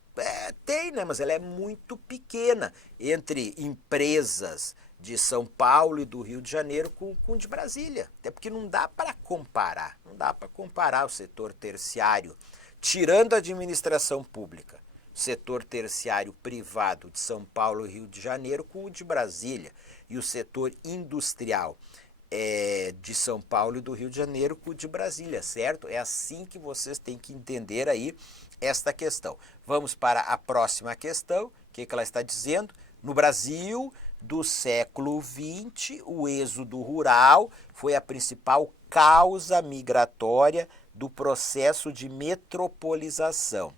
tem, né? Mas ela é muito pequena entre empresas de São Paulo e do Rio de Janeiro com de Brasília, até porque não dá para comparar o setor terciário, tirando a administração pública, setor terciário privado de São Paulo e Rio de Janeiro com o de Brasília, e o setor industrial de São Paulo e do Rio de Janeiro com o de Brasília, certo? É assim que vocês têm que entender aí esta questão. Vamos para a próxima questão. O que ela está dizendo? No Brasil do século XX, o êxodo rural foi a principal causa migratória do processo de metropolização,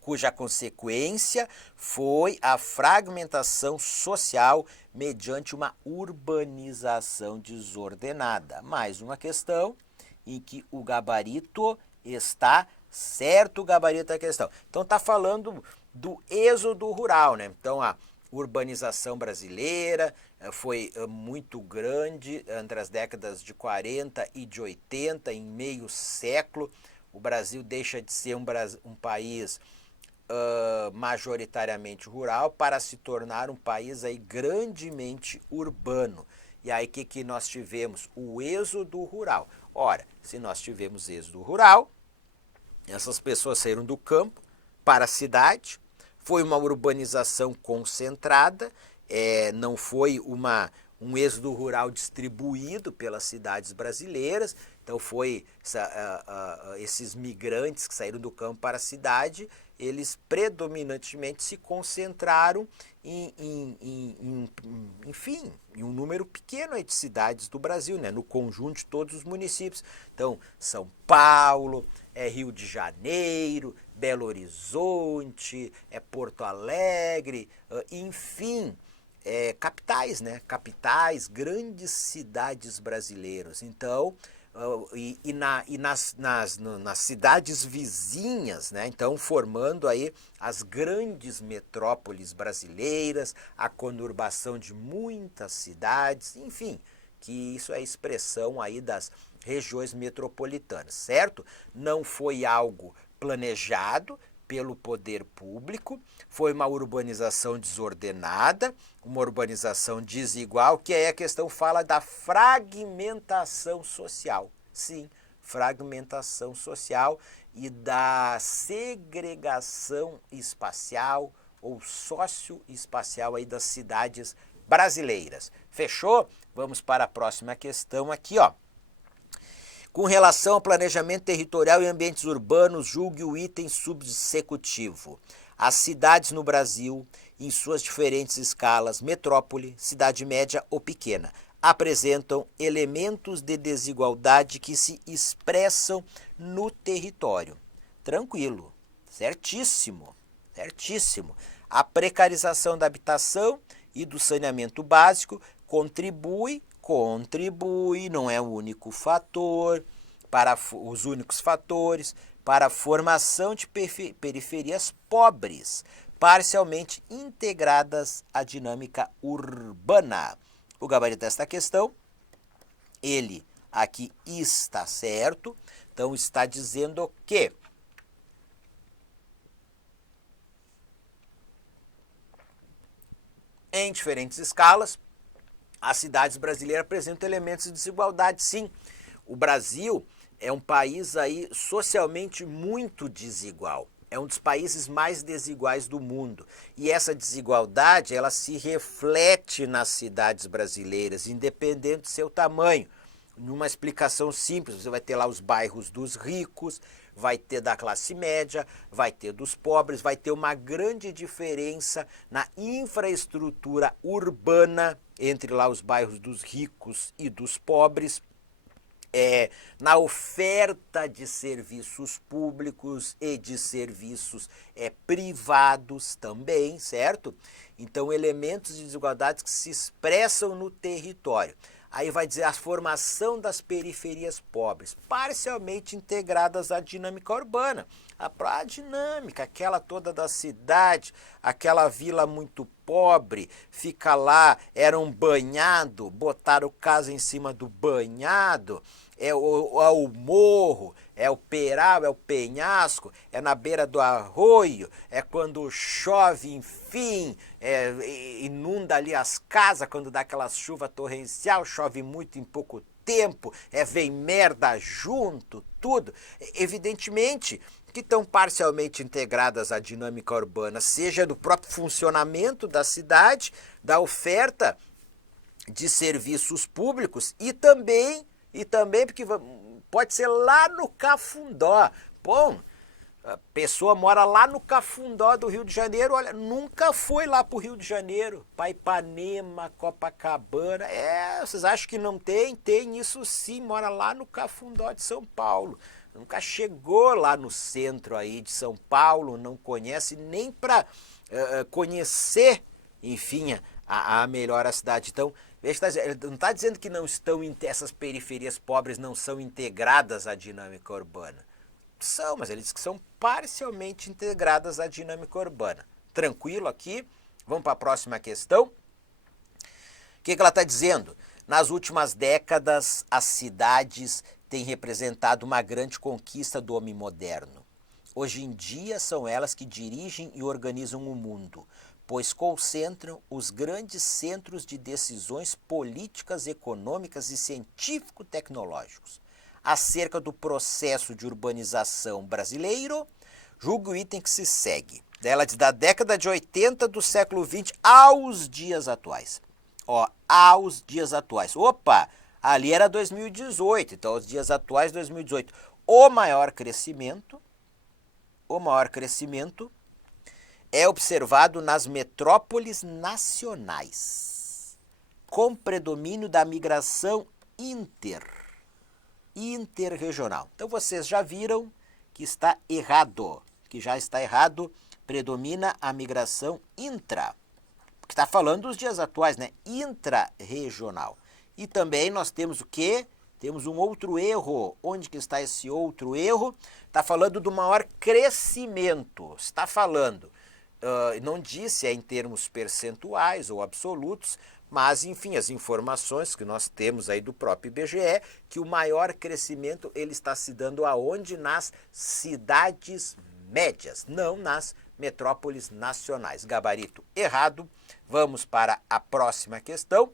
cuja consequência foi a fragmentação social mediante uma urbanização desordenada. Mais uma questão em que o gabarito está certo, o gabarito da questão. Então está falando do êxodo rural, né? Então a urbanização brasileira foi muito grande entre as décadas de 40 e de 80, em meio século. O Brasil deixa de ser um país majoritariamente rural para se tornar um país aí grandemente urbano. E aí o que nós tivemos? O êxodo rural. Ora, se nós tivemos êxodo rural, essas pessoas saíram do campo para a cidade, foi uma urbanização concentrada, não foi um êxodo rural distribuído pelas cidades brasileiras, então foi esses migrantes que saíram do campo para a cidade, eles predominantemente se concentraram enfim, em um número pequeno de cidades do Brasil, né? No conjunto de todos os municípios. Então, São Paulo, Rio de Janeiro, Belo Horizonte, Porto Alegre, enfim, capitais, né? Capitais, grandes cidades brasileiras. Então, nas cidades vizinhas, né? Então formando aí as grandes metrópoles brasileiras, a conurbação de muitas cidades, enfim, que isso é expressão aí das regiões metropolitanas, certo? Não foi algo planejado pelo poder público, foi uma urbanização desordenada, uma urbanização desigual, que aí a questão fala da fragmentação social. Sim, fragmentação social e da segregação espacial ou socioespacial aí das cidades brasileiras. Fechou? Vamos para a próxima questão aqui, ó. Com relação ao planejamento territorial e ambientes urbanos, julgue o item subsecutivo. As cidades no Brasil, em suas diferentes escalas, metrópole, cidade média ou pequena, apresentam elementos de desigualdade que se expressam no território. Tranquilo, certíssimo, certíssimo. A precarização da habitação e do saneamento básico contribui, não é o único fator, para os únicos fatores para a formação de periferias pobres, parcialmente integradas à dinâmica urbana. O gabarito desta questão, ele aqui está certo, então está dizendo que em diferentes escalas, as cidades brasileiras apresentam elementos de desigualdade, sim. O Brasil é um país aí socialmente muito desigual. É um dos países mais desiguais do mundo. E essa desigualdade, ela se reflete nas cidades brasileiras, independente do seu tamanho. Numa explicação simples, você vai ter lá os bairros dos ricos, vai ter da classe média, vai ter dos pobres, vai ter uma grande diferença na infraestrutura urbana entre lá os bairros dos ricos e dos pobres, na oferta de serviços públicos e de serviços privados também, certo? Então, elementos de desigualdades que se expressam no território. Aí vai dizer a formação das periferias pobres, parcialmente integradas à dinâmica urbana. A dinâmica, aquela toda da cidade, aquela vila muito pobre, fica lá, era um banhado, botaram casa em cima do banhado, é o morro, é o peral, é o penhasco, é na beira do arroio, é quando chove, enfim, inunda ali as casas, quando dá aquela chuva torrencial, chove muito em pouco tempo, vem merda junto, tudo. Evidentemente que estão parcialmente integradas à dinâmica urbana, seja do próprio funcionamento da cidade, da oferta de serviços públicos e também porque pode ser lá no Cafundó. Bom, a pessoa mora lá no Cafundó do Rio de Janeiro, olha, nunca foi lá pro Rio de Janeiro, para Ipanema, Copacabana. Vocês acham que não tem? Tem isso sim, mora lá no Cafundó de São Paulo. Nunca chegou lá no centro aí de São Paulo, não conhece nem para conhecer, enfim, a melhor a cidade. Então, ele não está dizendo que não estão, essas periferias pobres não são integradas à dinâmica urbana. São, mas ele diz que são parcialmente integradas à dinâmica urbana. Tranquilo aqui? Vamos para a próxima questão. O que ela está dizendo? Nas últimas décadas, as cidades têm representado uma grande conquista do homem moderno. Hoje em dia, são elas que dirigem e organizam o mundo, pois concentram os grandes centros de decisões políticas, econômicas e científico-tecnológicos. Acerca do processo de urbanização brasileiro, julgue o item que se segue. Ela diz da década de 80 do século XX aos dias atuais. Aos dias atuais. Opa, ali era 2018, então aos dias atuais 2018. O maior crescimento é observado nas metrópoles nacionais, com predomínio da migração interregional. Então vocês já viram que está errado, predomina a migração porque está falando dos dias atuais, né? Intrarregional. E também nós temos o quê? Temos um outro erro. Onde que está esse outro erro? Está falando do maior crescimento. Está falando, não disse em termos percentuais ou absolutos, mas, enfim, as informações que nós temos aí do próprio IBGE, que o maior crescimento ele está se dando aonde? Nas cidades médias, não nas metrópoles nacionais. Gabarito errado. Vamos para a próxima questão. O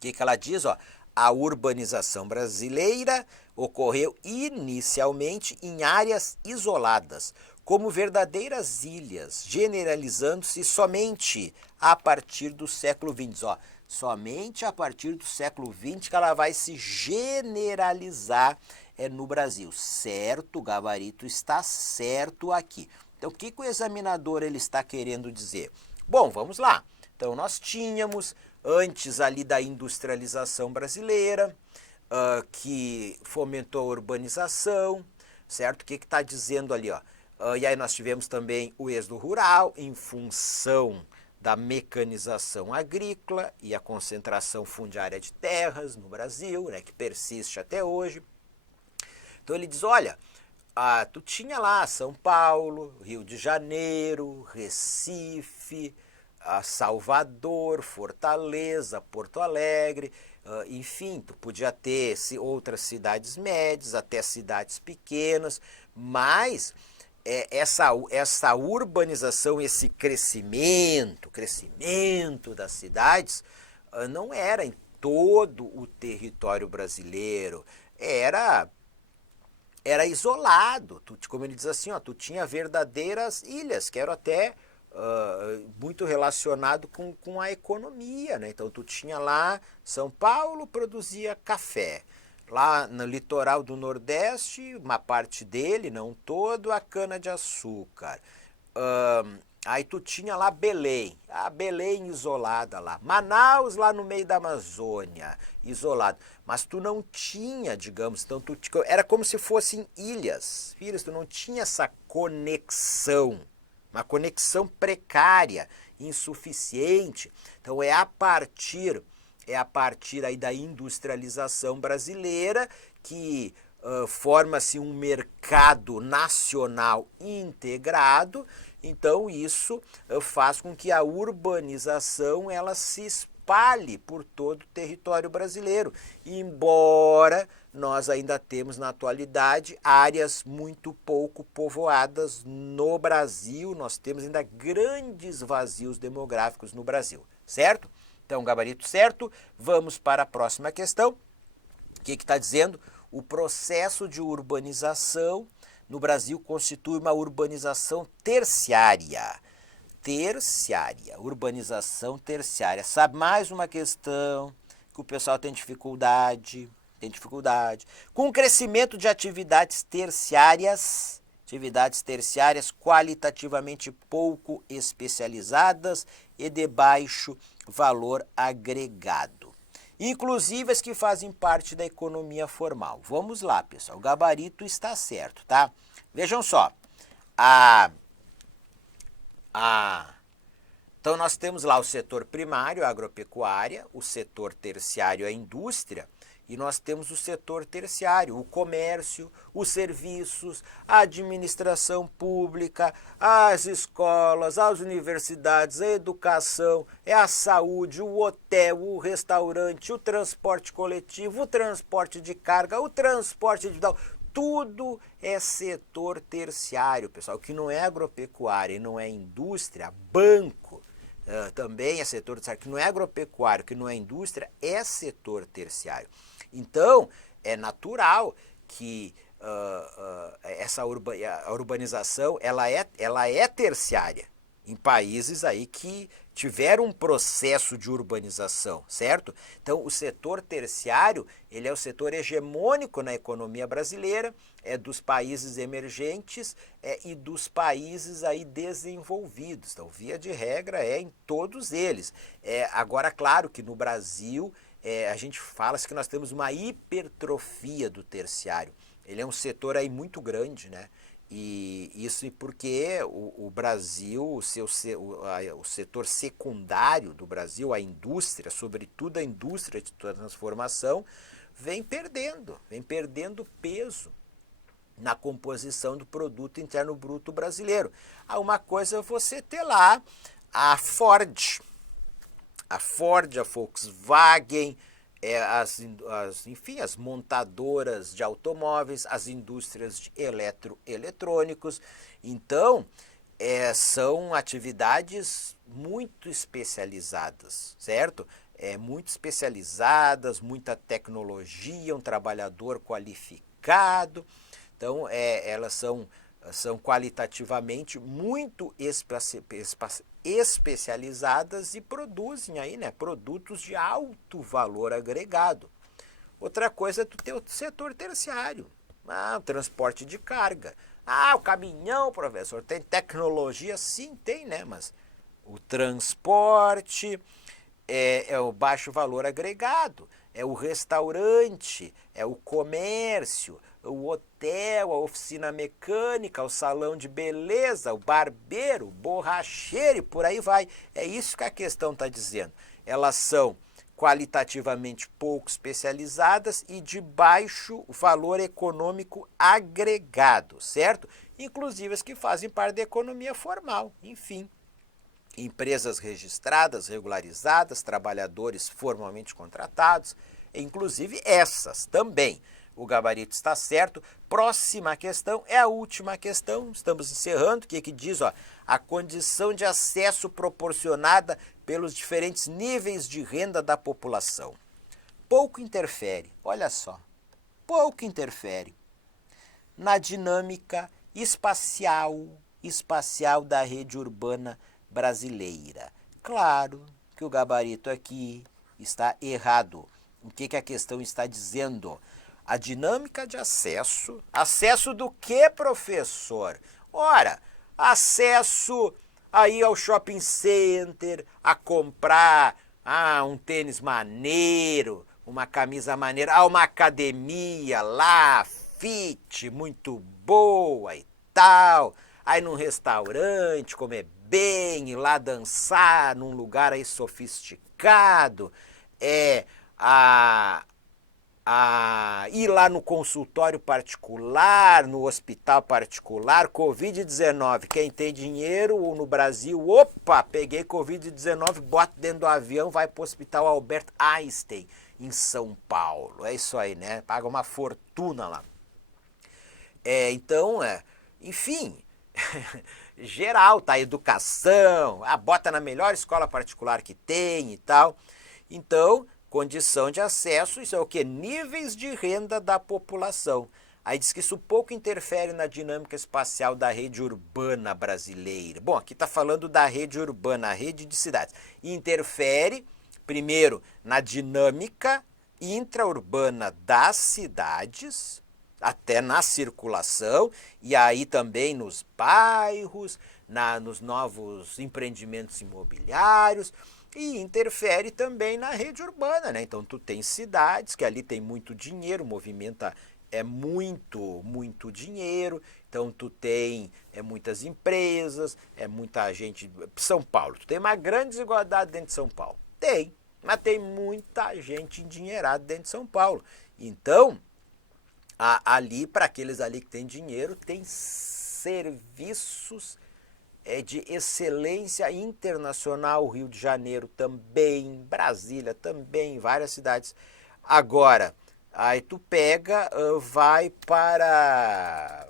que ela diz? A urbanização brasileira ocorreu inicialmente em áreas isoladas, como verdadeiras ilhas, generalizando-se somente a partir do século XX. Somente a partir do século XX que ela vai se generalizar é no Brasil. Certo, o gabarito está certo aqui. Então, o que o examinador ele está querendo dizer? Bom, vamos lá. Então, nós tínhamos, antes ali da industrialização brasileira, que fomentou a urbanização, certo? O que está dizendo ali, ó? E aí nós tivemos também o êxodo rural em função da mecanização agrícola e a concentração fundiária de terras no Brasil, né, que persiste até hoje. Então ele diz, olha, tu tinha lá São Paulo, Rio de Janeiro, Recife, Salvador, Fortaleza, Porto Alegre, enfim, tu podia ter outras cidades médias, até cidades pequenas, mas essa urbanização, esse crescimento das cidades, não era em todo o território brasileiro, era isolado. Como ele diz assim, ó, tu tinha verdadeiras ilhas, que eram até muito relacionado com a economia, né? Então tu tinha lá, São Paulo produzia café. Lá no litoral do Nordeste, uma parte dele, não todo, a cana-de-açúcar. Aí tu tinha lá Belém, a Belém isolada lá. Manaus lá no meio da Amazônia, isolado. Mas tu não tinha, digamos, então era como se fossem ilhas. Filhos, tu não tinha essa conexão. Uma conexão precária, insuficiente. Então é a partir aí da industrialização brasileira que forma-se um mercado nacional integrado. Então isso faz com que a urbanização ela se espalhe por todo o território brasileiro, embora nós ainda temos na atualidade áreas muito pouco povoadas no Brasil, nós temos ainda grandes vazios demográficos no Brasil, certo? Então, gabarito certo, vamos para a próxima questão. O que está dizendo? O processo de urbanização no Brasil constitui uma urbanização terciária. Urbanização terciária. Sabe mais uma questão que o pessoal tem dificuldade. Com o crescimento de atividades terciárias qualitativamente pouco especializadas e de baixo valor agregado, inclusive as que fazem parte da economia formal. Vamos lá, pessoal, o gabarito está certo, tá? Vejam só, então nós temos lá o setor primário, a agropecuária, o setor terciário, a indústria, e nós temos o setor terciário, o comércio, os serviços, a administração pública, as escolas, as universidades, a educação, a saúde, o hotel, o restaurante, o transporte coletivo, o transporte de carga, o transporte individual. Tudo é setor terciário, pessoal, que não é agropecuária e não é indústria, banco. Também é setor terciário, que não é agropecuário, que não é indústria, é setor terciário. Então, é natural que a urbanização ela é terciária em países aí que tiveram um processo de urbanização, certo? Então, o setor terciário, ele é o setor hegemônico na economia brasileira, é dos países emergentes e dos países aí desenvolvidos. Então, via de regra, é em todos eles. Agora, claro que no Brasil, a gente fala que nós temos uma hipertrofia do terciário. Ele é um setor aí muito grande, né? E isso porque o Brasil, o setor secundário do Brasil, a indústria, sobretudo a indústria de transformação, vem perdendo peso na composição do produto interno bruto brasileiro. Uma coisa é você ter lá a Ford, a Volkswagen, as montadoras de automóveis, as indústrias de eletrônicos. Então, são atividades muito especializadas, certo? Muito especializadas, muita tecnologia, um trabalhador qualificado. Então, elas são qualitativamente muito especializadas e produzem aí, né, produtos de alto valor agregado. Outra coisa é tu ter o setor terciário. Ah, o transporte de carga. Ah, o caminhão, professor, tem tecnologia? Sim, tem, né? Mas o transporte é o baixo valor agregado, é o restaurante, é o comércio, o hotel, a oficina mecânica, o salão de beleza, o barbeiro, o borracheiro e por aí vai. É isso que a questão está dizendo. Elas são qualitativamente pouco especializadas e de baixo valor econômico agregado, certo? Inclusive as que fazem parte da economia formal, enfim. Empresas registradas, regularizadas, trabalhadores formalmente contratados, inclusive essas também. O gabarito está certo. Próxima questão é a última questão. Estamos encerrando. O que diz? Ó, a condição de acesso proporcionada pelos diferentes níveis de renda da população. Pouco interfere, olha só, pouco interfere na dinâmica espacial da rede urbana brasileira. Claro que o gabarito aqui está errado. O que a questão está dizendo? A dinâmica de acesso. Acesso do que, professor? Ora, acesso aí ao shopping center, a comprar um tênis maneiro, uma camisa maneira, uma academia lá, fit, muito boa e tal. Aí num restaurante, comer bem, ir lá dançar num lugar aí sofisticado. Ir lá no consultório particular, no hospital particular, Covid-19, quem tem dinheiro no Brasil, opa, peguei Covid-19, bota dentro do avião, vai para o Hospital Albert Einstein, em São Paulo. É isso aí, né? Paga uma fortuna lá. Enfim, geral, tá? Educação, bota na melhor escola particular que tem e tal. Então, condição de acesso, isso é o que? Níveis de renda da população. Aí diz que isso pouco interfere na dinâmica espacial da rede urbana brasileira. Bom, aqui está falando da rede urbana, a rede de cidades. Interfere, primeiro, na dinâmica intraurbana das cidades, até na circulação, e aí também nos bairros, nos novos empreendimentos imobiliários, e interfere também na rede urbana, né? Então tu tem cidades que ali tem muito dinheiro, movimenta muito dinheiro, então tu tem muitas empresas, muita gente. São Paulo, tu tem uma grande desigualdade dentro de São Paulo. Tem, mas tem muita gente endinheirada dentro de São Paulo. Então, ali, para aqueles ali que têm dinheiro, tem serviços de excelência internacional, Rio de Janeiro também, Brasília também, várias cidades. Agora, aí tu pega, vai para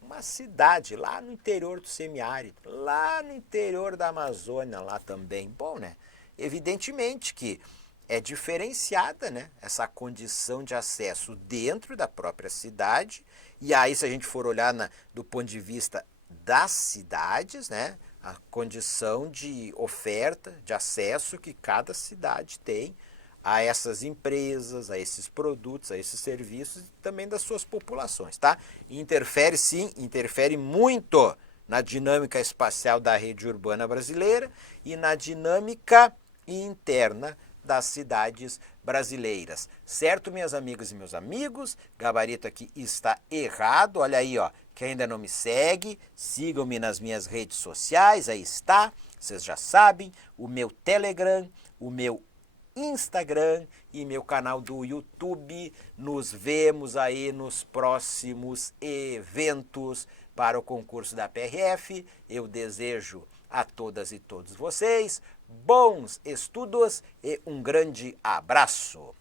uma cidade lá no interior do semiárido, lá no interior da Amazônia, lá também. Bom, né? Evidentemente que é diferenciada, né, essa condição de acesso dentro da própria cidade. E aí, se a gente for olhar do ponto de vista das cidades, né, a condição de oferta, de acesso que cada cidade tem a essas empresas, a esses produtos, a esses serviços e também das suas populações, tá? Interfere sim, interfere muito na dinâmica espacial da rede urbana brasileira e na dinâmica interna das cidades brasileiras. Certo, minhas amigas e meus amigos? Gabarito aqui está errado. Olha aí, ó. Quem ainda não me segue, sigam-me nas minhas redes sociais. Aí está. Vocês já sabem. O meu Telegram, o meu Instagram e meu canal do YouTube. Nos vemos aí nos próximos eventos para o concurso da PRF. Eu desejo a todas e todos vocês bons estudos e um grande abraço.